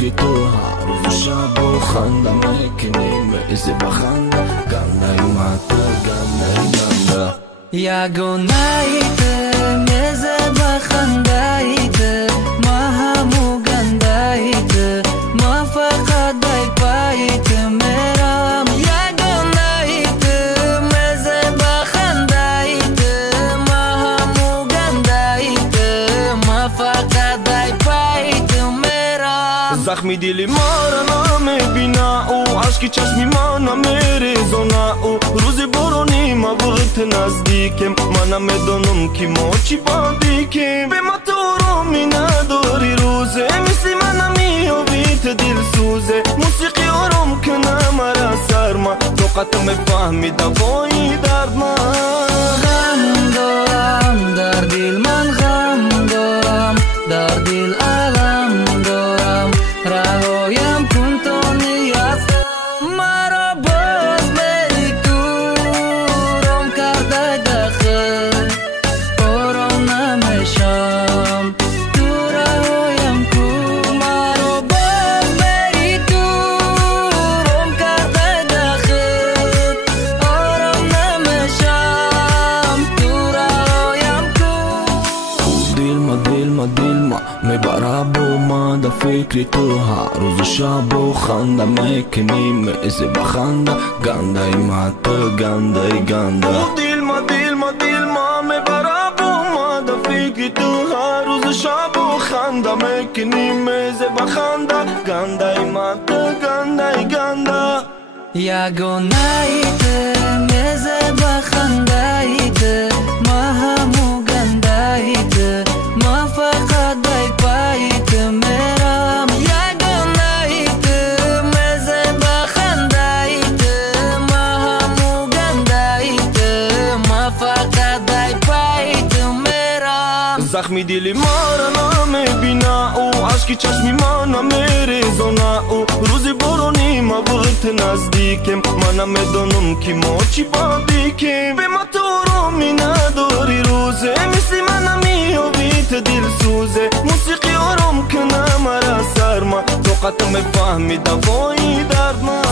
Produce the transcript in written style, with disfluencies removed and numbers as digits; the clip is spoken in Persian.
فکر تو هر روز و شب و خنده میکنیم ایزه بخنده گنده ماتا گنده گنده یگانه ایده میزه بخنده ایده ما همو گنده ایده ما فقط دای پاییت میرم یگانه ایده میزه بخنده ایده ما همو گنده ایده ما فقط دای پاییت میرم زخمی دلی ما را نمیبینه او عشقی چشمی ما نمیریزونه او روزی برونی ما وقت نزدیکیم من نمیدونم که ما چی بادیکیم به ما تو رومی نداری روزه مثل من نمیابیت دل سوزه موسیقی آرام کنه مرا سرما طاقت میفهمی دوایی درد من غم دارم در دل من غم دارم در دل علم دارم رهایم کن تا نیستم مرا باز بری دورم کرده داخل آرام نمیشم تو رهایم کن مرا باز بری دورم کرده داخل آرام نمیشم تو رهایم کن دل ما میبره با ما در فکر تو هر روز و شب و خنده میکنیم ایزه بخنده گنده ماتا گنده گنده دل ما میبره با ما در فکر تو هر روز و شب و خنده میکنیم ایزه بخنده گنده ماتا گنده گنده یگانه ایده میزه بخنده ایده ما همو گنده ایده ما فقط دای پاییت میرم یگانه ایده میزه بخنده ایده ما همو گنده ایده ما فقط دای پاییت میرم زخمی دلی ما را نمیبینه او عشقی چشمی ما نمیریزونه او روزی برونی ما وقت نزدیکیم من نمیدونم که ما چی بادیکیم به ما تو رومی نداری روزه مثل من نمیابیت دل سوزه موسیقی آرام کنه مرا سرما طاقت میفهمی دوایی درد من